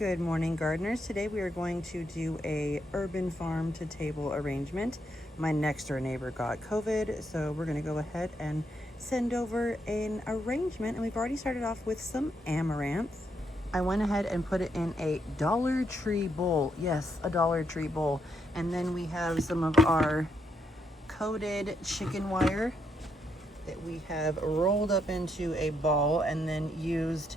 Good morning, gardeners. Today we are going to do a urban farm to table arrangement. My next door neighbor got COVID, so we're gonna go ahead and send over an arrangement, and we've already started off with some amaranth. I went ahead and put it in a Dollar Tree bowl. Yes, a Dollar Tree bowl. And then we have some of our coated chicken wire that we have rolled up into a ball and then used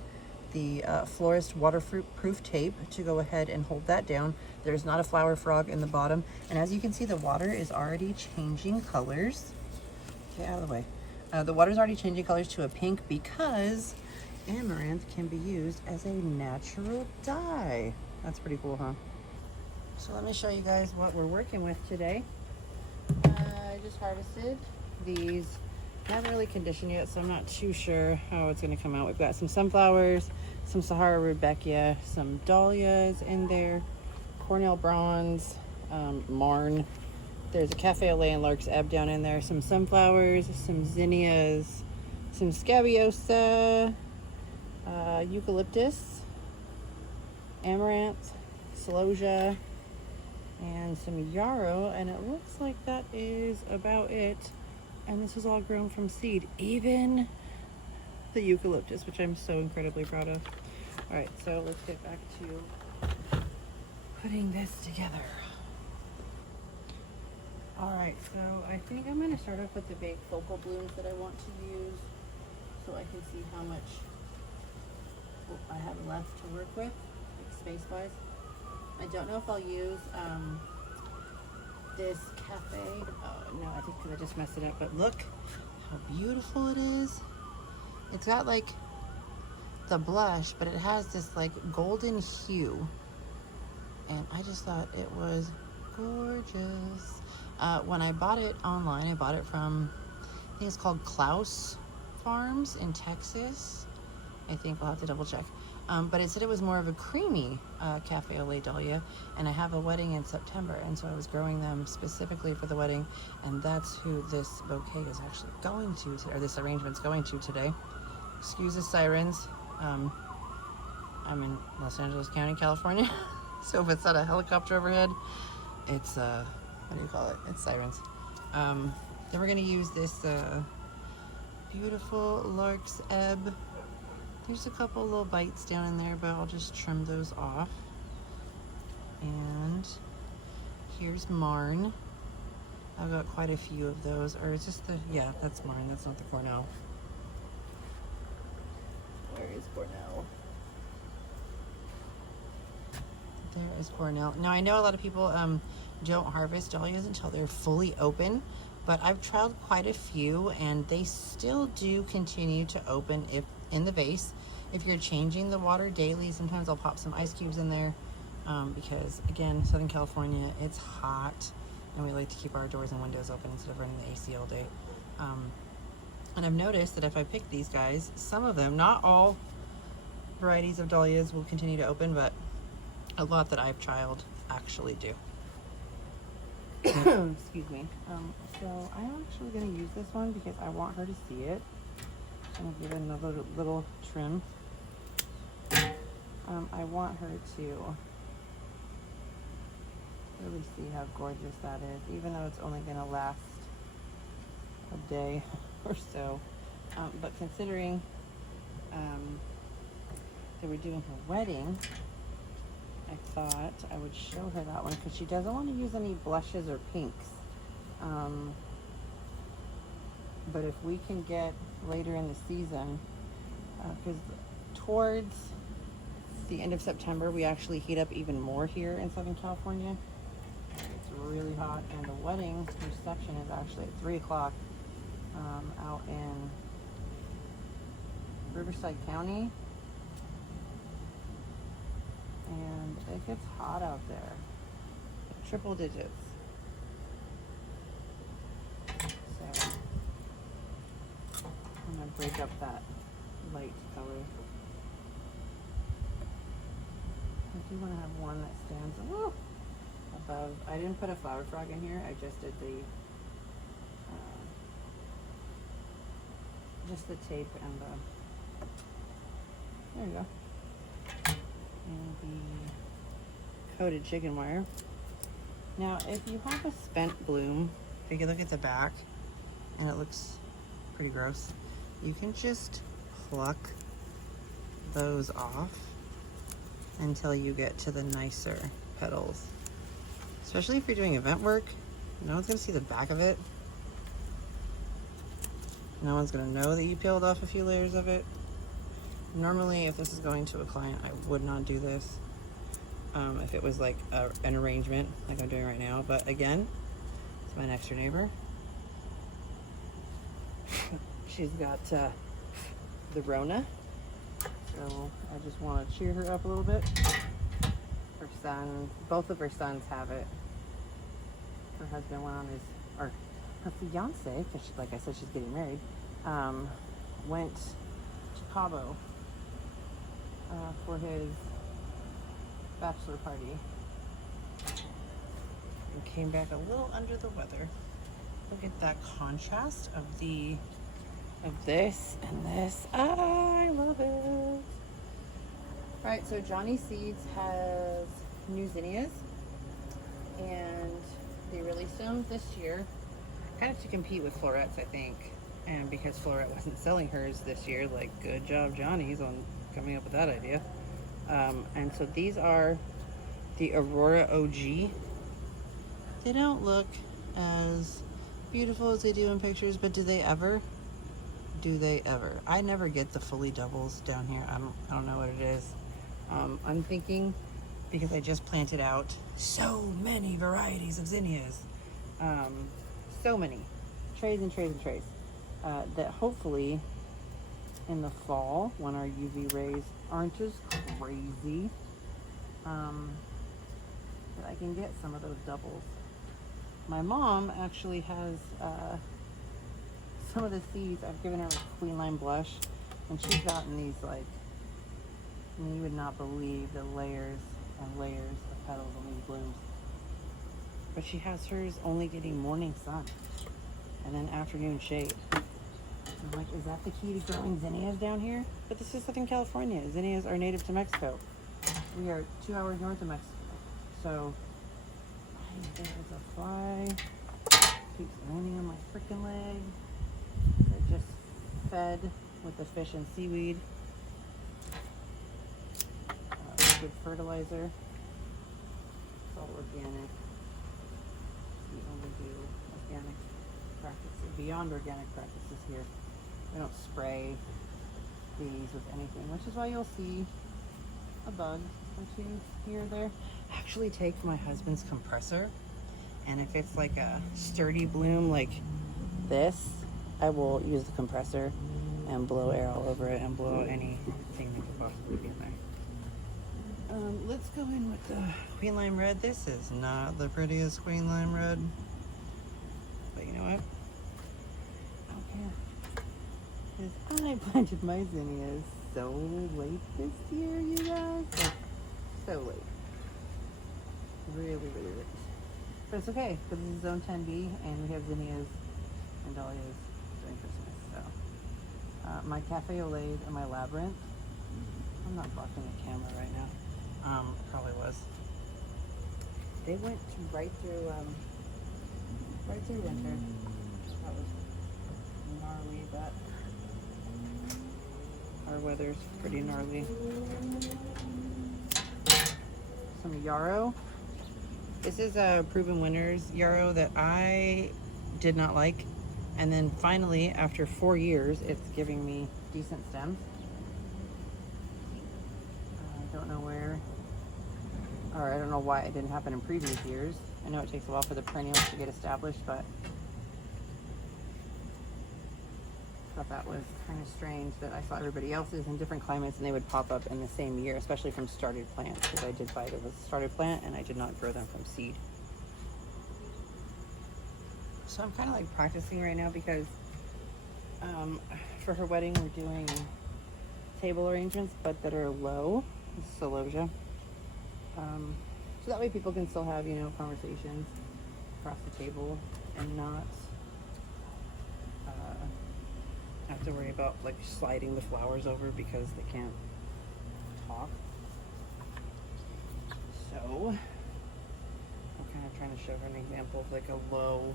the florist waterproof tape to go ahead and hold that down. There's not a flower frog in the bottom, and as you can see, the water is already changing colors. Get out of the way. The water is already changing colors to a pink because amaranth can be used as a natural dye. That's pretty cool, huh? So let me show you guys what we're working with today. I just harvested these. I haven't really conditioned yet, so I'm not too sure how it's going to come out. We've got some sunflowers, some Sahara Rudbeckia, some dahlias in there, Cornell bronze, Marn. There's a Cafe au Lait and Lark's Ebb down in there, some sunflowers, some zinnias, some scabiosa, eucalyptus, amaranth, celosia, and some yarrow, and it looks like that is about it. And this is all grown from seed, even the eucalyptus, which I'm so incredibly proud of. All right, so let's get back to putting this together. All right, so I think I'm gonna start off with the big focal blooms that I want to use so I can see how much I have left to work with, like space-wise. I don't know if I'll use this cafe. No, I think because I just messed it up, but look how beautiful it is. It's got like the blush, but it has this like golden hue, and I just thought it was gorgeous. When I bought it online, I bought it from, I think it's called Klaus Farms in Texas. I think I'll have to double check. But it said it was more of a creamy Cafe au Lait dahlia, and I have a wedding in September, and so I was growing them specifically for the wedding, and that's who this bouquet is actually going to, or this arrangement's going to today. Excuse the sirens. I'm in Los Angeles County, California, so if it's not a helicopter overhead, it's, what do you call it? It's sirens. Then we're gonna use this beautiful Lark's Ebb. There's a couple little bites down in there, but I'll just trim those off. And here's Marn. I've got quite a few of those. Or is this the, yeah, that's Marn. That's not the Cornell. Where is Cornell? There is Cornell. Now I know a lot of people don't harvest dahlias until they're fully open, but I've tried quite a few and they still do continue to open if in the vase. If you're changing the water daily, sometimes I'll pop some ice cubes in there because again, Southern California, it's hot and we like to keep our doors and windows open instead of running the AC all day. And I've noticed that if I pick these guys, some of them, not all varieties of dahlias will continue to open, but a lot that I've trialed actually do. Excuse me. So I'm actually going to use this one because I want her to see it. I'm going to give it another little trim. I want her to really see how gorgeous that is, even though it's only going to last a day or so. But considering that we're doing her wedding, I thought I would show her that one because she doesn't want to use any blushes or pinks. But if we can get later in the season, because towards the end of September, we actually heat up even more here in Southern California. It's really hot, and the wedding reception is actually at 3 o'clock out in Riverside County. And it gets hot out there, triple digits. So I'm gonna break up that light color. I do want to have one that stands above. I didn't put a flower frog in here. I just did the tape and the. There you go. And the coated chicken wire. Now, if you have a spent bloom, if you look at the back, and it looks pretty gross, you can just pluck those off until you get to the nicer petals. Especially if you're doing event work, no one's gonna see the back of it. No one's gonna know that you peeled off a few layers of it. Normally, if this is going to a client, I would not do this. If it was like an arrangement like I'm doing right now. But again, it's my next door neighbor. She's got the Rona. So I just want to cheer her up a little bit. Her son, both of her sons have it. Her husband went on his, or her fiance, because like I said, she's getting married, went to Cabo for his bachelor party and came back a little under the weather. Look at that contrast of this and this. I love it. All right, so Johnny Seeds has new zinnias, and they released them this year, kind of to compete with florets, I think. And because Floret wasn't selling hers this year, like, good job, Johnny's, on coming up with that idea. And so these are the Aurora OG. They don't look as beautiful as they do in pictures, but do they ever? Do they ever? I never get the fully doubles down here. I don't know what it is. I'm thinking, because I just planted out so many varieties of zinnias, so many trays and trays and trays, that hopefully in the fall, when our UV rays aren't as crazy, that I can get some of those doubles. My mom actually has some of the seeds. I've given her like Queen Lime Blush, and she's gotten these, like, I mean, you would not believe the layers and layers of petals on these blooms. But she has hers only getting morning sun and then afternoon shade. I'm like, is that the key to growing zinnias down here? But this is Southern California. Zinnias are native to Mexico. We are 2 hours north of Mexico. So, there's a fly. Keeps landing on my freaking leg. I just fed with the fish and seaweed. Good fertilizer. It's all organic. We only do organic practices, beyond organic practices here. We don't spray these with anything, which is why you'll see a bug or two here or there. I actually take my husband's compressor, and if it's like a sturdy bloom like this, I will use the compressor and blow air all over it and blow out anything that could possibly be in there. Let's go in with the Queen Lime Red. This is not the prettiest Queen Lime Red, but you know what? I don't care. Because I planted my zinnias so late this year, you guys. Like, so late. Really, really late. But it's okay, because this is Zone 10B, and we have zinnias and dahlias during Christmas. So, my Cafe Olade and my Labyrinth. I'm not blocking the camera right now. Probably was. They went right through winter. That was gnarly, but our weather's pretty gnarly. Some yarrow. This is a Proven Winners yarrow that I did not like, and then finally, after 4 years, it's giving me decent stems. I don't know where, or I don't know why it didn't happen in previous years. I know it takes a while for the perennials to get established, but I thought that was kind of strange that I saw everybody else's in different climates and they would pop up in the same year, especially from started plants, because I did buy it as a started plant and I did not grow them from seed. So I'm kind of like practicing right now because for her wedding we're doing table arrangements, but that are low. This is Celosia. So that way people can still have, you know, conversations across the table and not have to worry about like sliding the flowers over because they can't talk. So show her an example of like a low,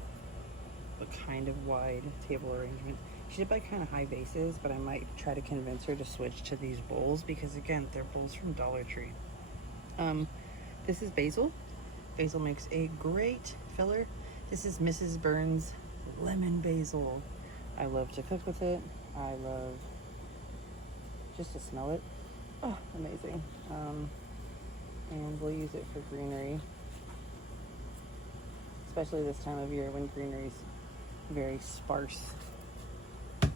a kind of wide table arrangement. She did buy kind of high vases, but I might try to convince her to switch to these bowls because again, they're bowls from Dollar Tree. This is basil. Basil makes a great filler. This is Mrs. Burns lemon basil. I love to cook with it. I love just to smell it. Oh, amazing. And we'll use it for greenery, especially this time of year when greenery's very sparse. I'm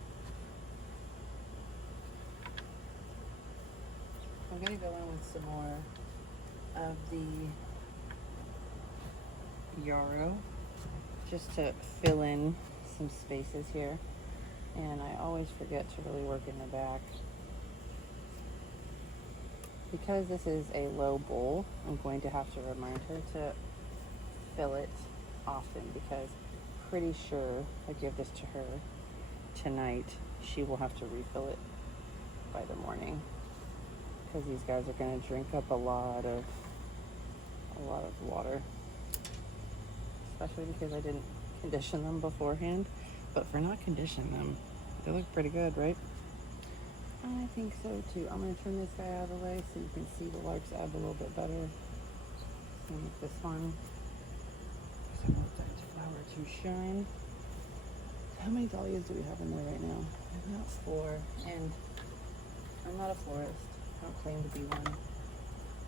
gonna go in with some more of the yarrow just to fill in some spaces here. And I always forget to really work in the back. Because this is a low bowl, I'm going to have to remind her to fill it often because pretty sure if I give this to her tonight, she will have to refill it by the morning. Because these guys are going to drink up a lot of water. Especially because I didn't condition them beforehand. But for not conditioning them, they look pretty good, right? I think so too. I'm going to turn this guy out of the way so you can see the lark's ebb a little bit better. Same with this one. Because I want that flower to shine. How many dahlias do we have in there right now? About 4. And I'm not a florist. I don't claim to be one.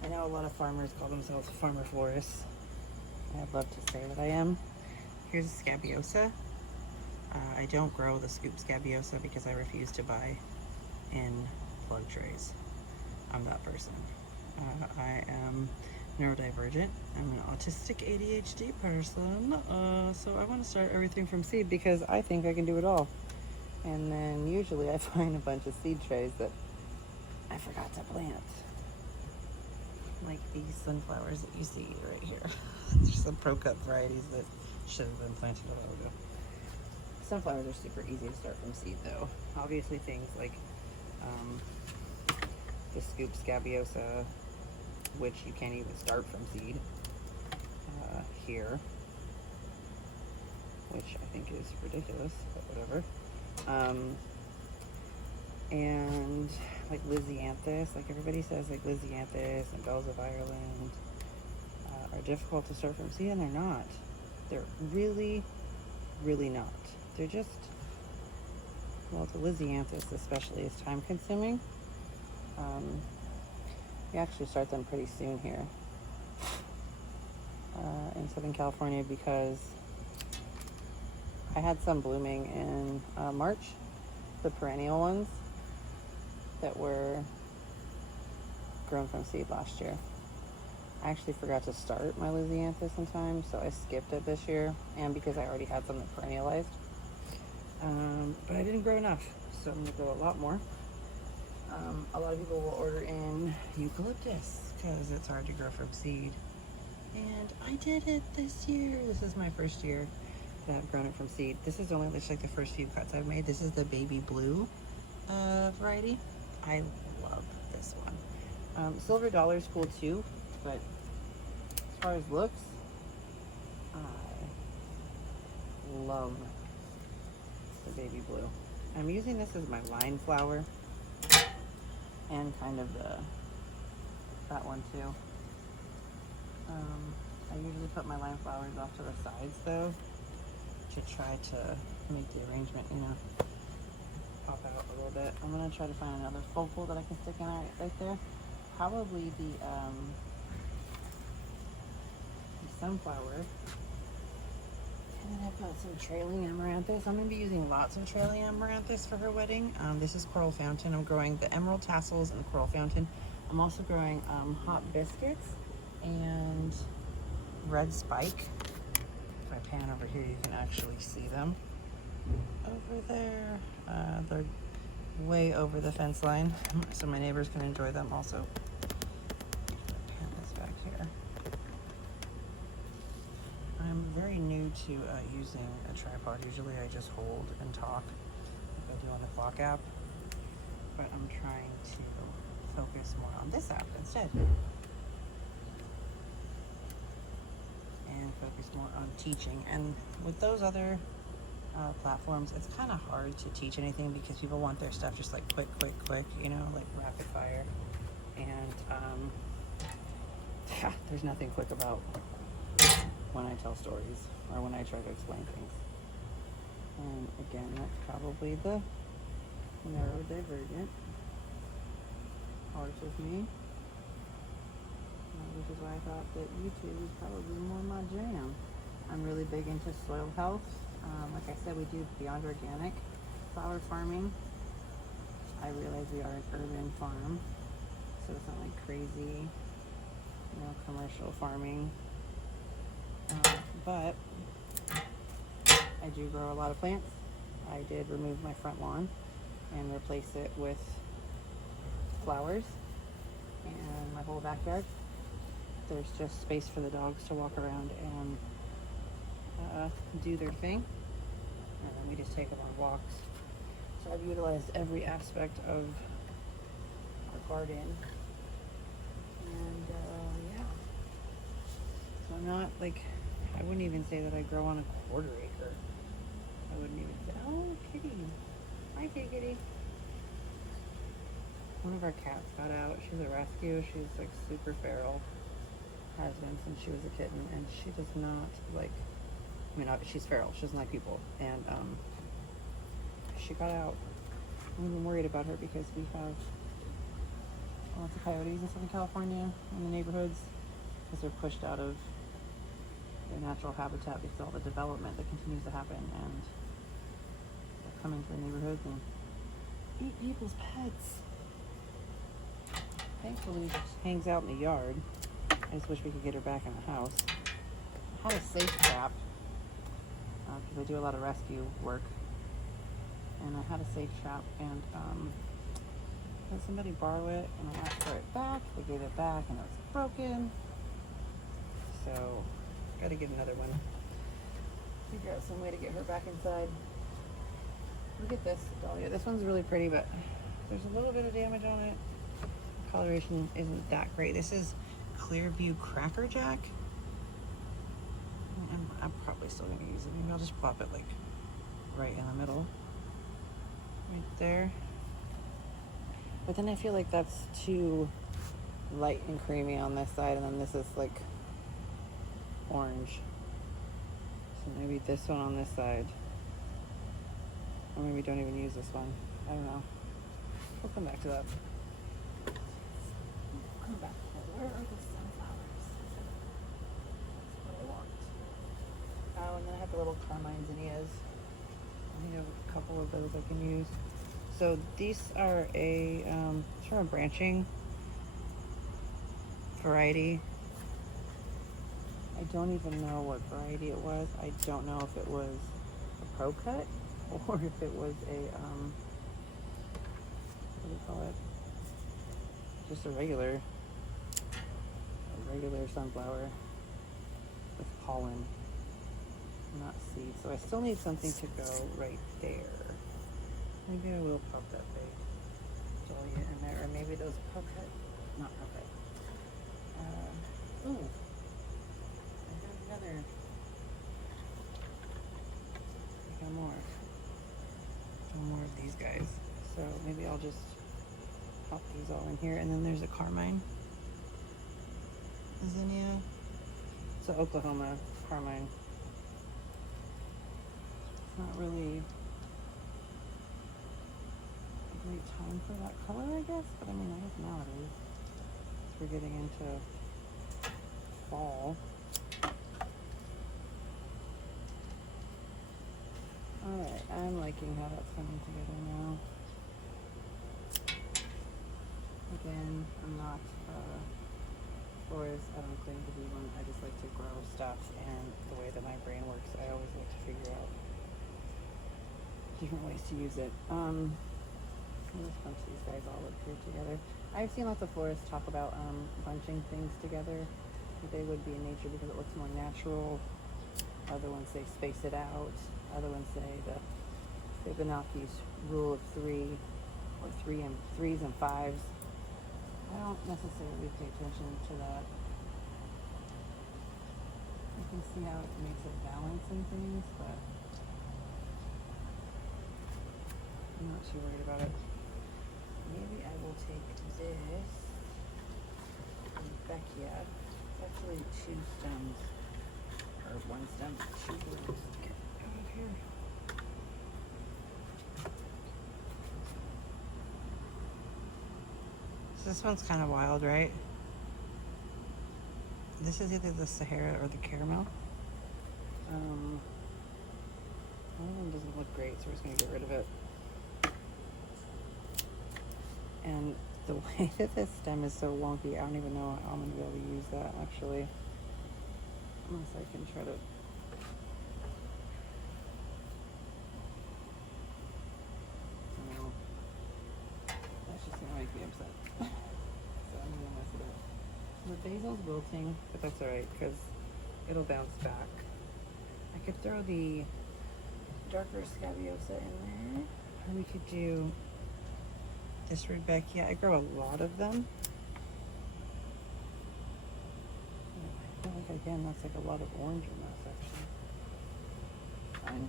I know a lot of farmers call themselves farmer florists. I'd love to say that I am. Here's a scabiosa. I don't grow the scoop scabiosa because I refuse to buy in plug trays. I'm that person. I am neurodivergent. I'm an autistic ADHD person. So I want to start everything from seed because I think I can do it all. And then usually I find a bunch of seed trays that I forgot to plant. Like these sunflowers that you see right here. There's some Pro Cup varieties that should have been planted a while ago. Sunflowers are super easy to start from seed though. Obviously things like the scoop scabiosa, which you can't even start from seed here, which I think is ridiculous, but whatever. And like Lisianthus, like everybody says, like Lisianthus and Bells of Ireland are difficult to start from seed, and they're not. They're really, really not. They're just, well, the Lisianthus especially is time consuming. We actually start them pretty soon here in Southern California because I had some blooming in March, the perennial ones that were grown from seed last year. I actually forgot to start my Lisianthus in time, so I skipped it this year, and because I already had some that perennialized. But I didn't grow enough, so I'm going to grow a lot more. A lot of people will order in eucalyptus because it's hard to grow from seed. And I did it this year. This is my first year that I've grown it from seed. This is only just like the first few cuts I've made. This is the baby blue variety. I love this one. Silver Dollar is cool too, but as far as looks, I love the baby blue. I'm using this as my line flower and kind of that one too. I usually put my line flowers off to the sides though to try to make the arrangement, you know, pop out a little bit. I'm gonna try to find another focal that I can stick in right there. Probably the sunflower. And then I've got some trailing amaranthus. I'm going to be using lots of trailing amaranthus for her wedding. This is Coral Fountain. I'm growing the emerald tassels and the Coral Fountain. I'm also growing hot biscuits and red spike. If I pan over here, you can actually see them over there. They're way over the fence line, so my neighbors can enjoy them also. Pan this back here. I'm very new to using a tripod. Usually I just hold and talk like I do on the clock app, but I'm trying to focus more on this app instead and focus more on teaching. And with those other platforms, it's kind of hard to teach anything because people want their stuff just like quick, you know, like rapid fire. And yeah, there's nothing quick about when I tell stories or when I try to explain things. And again, that's probably the neurodivergent horse with me. Which is why I thought that YouTube is probably more my jam. I'm really big into soil health. Like I said, we do beyond organic flower farming. I realize we are an urban farm, so it's not like crazy, you know, commercial farming. But I do grow a lot of plants. I did remove my front lawn and replace it with flowers, and my whole backyard. There's just space for the dogs to walk around and do their thing, and then we just take them on walks. So I've utilized every aspect of our garden, and yeah. So I'm not like, I wouldn't even say that I grow on a quarter acre. I wouldn't even say, oh, kitty. Hi, kitty. One of our cats got out. She's a rescue. She's like super feral. Has been since she was a kitten, and she does not like, I mean, she's feral. She doesn't like people. And she got out. I'm even worried about her because we have lots of coyotes in Southern California in the neighborhoods because they're pushed out of their natural habitat because of all the development that continues to happen, and they're coming to the neighborhoods and eat people's pets. Thankfully, she just hangs out in the yard. I just wish we could get her back in the house. I had a safe trap because I do a lot of rescue work, and I had a safe trap, and had somebody borrow it, and I asked for it back. They gave it back, and it was broken. So, got to get another one. Figure out some way to get her back inside. Look at this dahlia. This one's really pretty, but there's a little bit of damage on it. Coloration isn't that great. This is Clearview Crackerjack. I'm probably still going to use it. Maybe I'll just plop it like right in the middle. Right there. But then I feel like that's too light and creamy on this side, and then this is like orange. So maybe this one on this side. Or maybe don't even use this one. I don't know. We'll come back to that. Come back. Where are the sunflowers? That's what I want. Oh, and then I have the little carmine zinnias. I have a couple of those I can use. So these are a sort of branching variety. I don't even know what variety it was. I don't know if it was a pro cut or if it was a what do you call it? Just a regular sunflower with pollen, not seeds. So I still need something to go right there. Maybe I will pop that big dahlia in there, or maybe those not pocket. Ooh, I got another. I got more of these guys. So maybe I'll just pop these all in here, and then there's a carmine zinnia. It's an Oklahoma carmine. It's not really a great time for that color, I guess, but I mean, I guess now it is. We're getting into fall. Alright, I'm liking how that's coming together now. Again, I'm not florist. I don't claim to be one. I just like to grow stuff, and the way that my brain works, I always like to figure out different ways to use it. Let's bunch these guys all up here together. I've seen lots of florists talk about bunching things together. They would be in nature because it looks more natural. Other ones say space it out. Other ones say the Fibonacci's rule of 3, or 3s and 5s. I don't necessarily pay attention to that. I can see how it makes it balance and things, but I'm not too worried about it. Maybe I will take this Rebecca. It's actually 2 stems, or 1 stem, 2 roots. Get out of here. So this one's kind of wild, right? This is either the Sahara or the caramel. One of them doesn't look great, so we're just gonna get rid of it. And the way that this stem is so wonky, I don't even know how I'm gonna be able to use that actually. Unless I can try to. No. That's just gonna make me upset. So I'm gonna mess it up. The basil's wilting, but that's alright because it'll bounce back. I could throw the darker scabiosa in there. Or we could do this Rebecca. I grow a lot of them. I feel like, again, that's like a lot of orange in that section. Fine.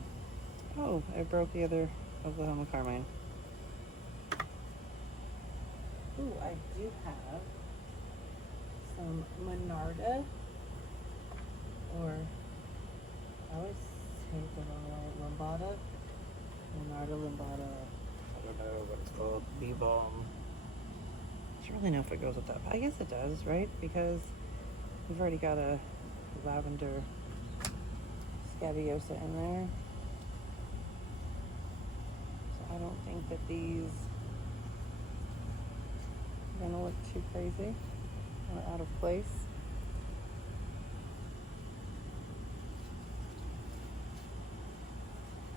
Oh, I broke the other Oklahoma Carmine. Ooh, I do have some Monarda, or I always say the wrong way, Lambada. Monarda Lambada. I don't know what it's called. Bee balm. I don't really know if it goes with that, but I guess it does, right? Because we've already got a lavender scabiosa in there. So I don't think that these are gonna look too crazy or out of place.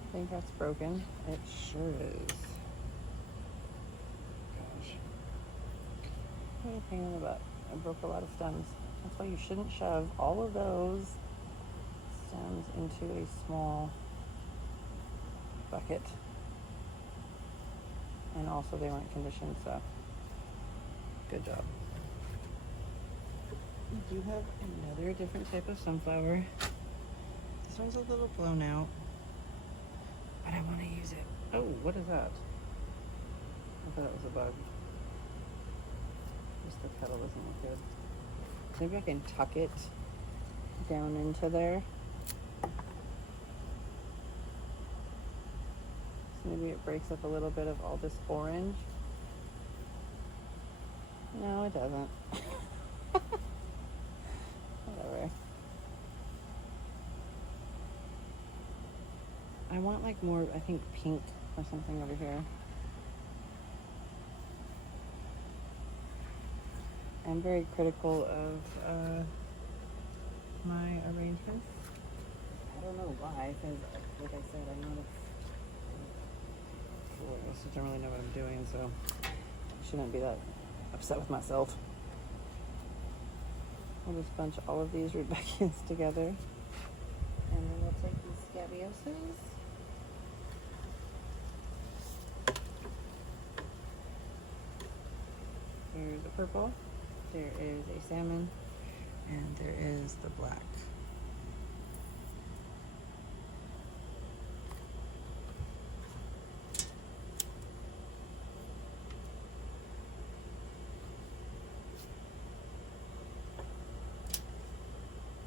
I think that's broken. It sure is. Gosh. What a pain in the butt. I broke a lot of stems. That's why you shouldn't shove all of those stems into a small bucket. And also they weren't conditioned, so good job. We do have another different type of sunflower. This one's a little blown out, but I want to use it. Oh, what is that? I thought it was a bug. Just the petal doesn't look good. So maybe I can tuck it down into there. So maybe it breaks up a little bit of all this orange. No, it doesn't. Whatever. I want like more, I think, pink or something over here. I'm very critical of my arrangements. I don't know why, because like I said, I'm not a florist. I don't really know what I'm doing, so I shouldn't be that upset with myself. I'll just bunch all of these Rebecca's together. And then we'll take these scabiosas. Here's a purple. There is a salmon. And there is the black.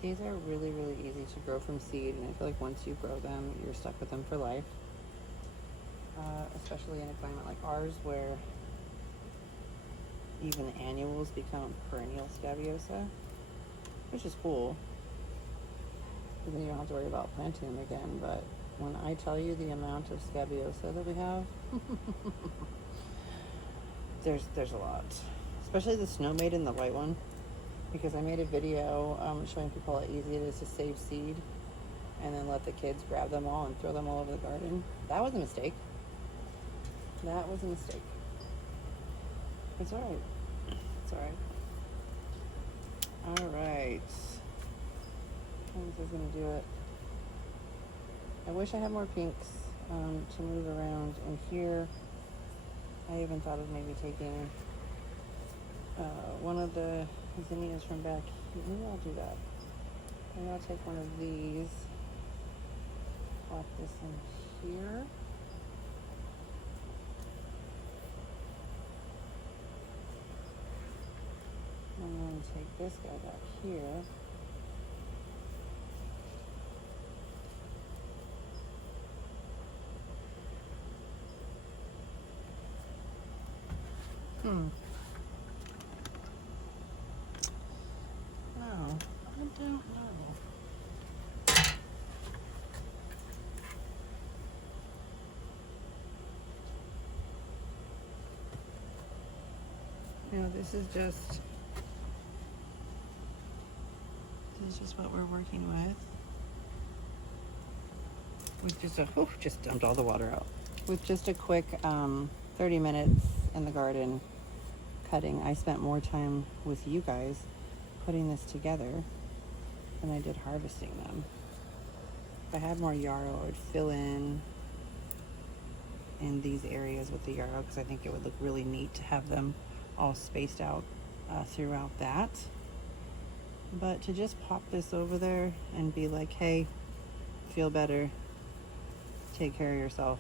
These are really, really easy to grow from seed, and I feel like once you grow them, you're stuck with them for life. Especially in a climate like ours, where even annuals become perennial scabiosa, which is cool, because then you don't have to worry about planting them again. But when I tell you the amount of scabiosa that we have, there's a lot. Especially the Snow Maiden, the white one. Because I made a video showing people how easy it is to save seed and then let the kids grab them all and throw them all over the garden. That was a mistake. That was a mistake. It's alright. It's alright. Alright. This is going to do it. I wish I had more pinks to move around in here. I even thought of maybe taking one of the zinnias from back. Maybe I'll do that. Maybe I'll take one of these, pop this in here. I'm going to take this guy back here. No, I don't know. No, this is just what we're working with just a just dumped all the water out with just a quick 30 minutes in the garden cutting. I spent more time with you guys putting this together than I did harvesting them. If I had more yarrow, I would fill in these areas with the yarrow because I think it would look really neat to have them all spaced out throughout that. But to just pop this over there and be like, hey, feel better, take care of yourself.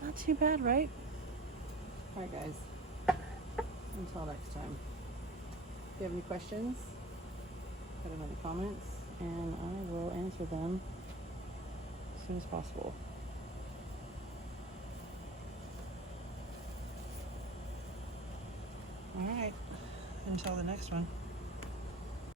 Not too bad, right? All right, guys. Until next time. If you have any questions, put them in the comments, and I will answer them as soon as possible. All right. Until the next one.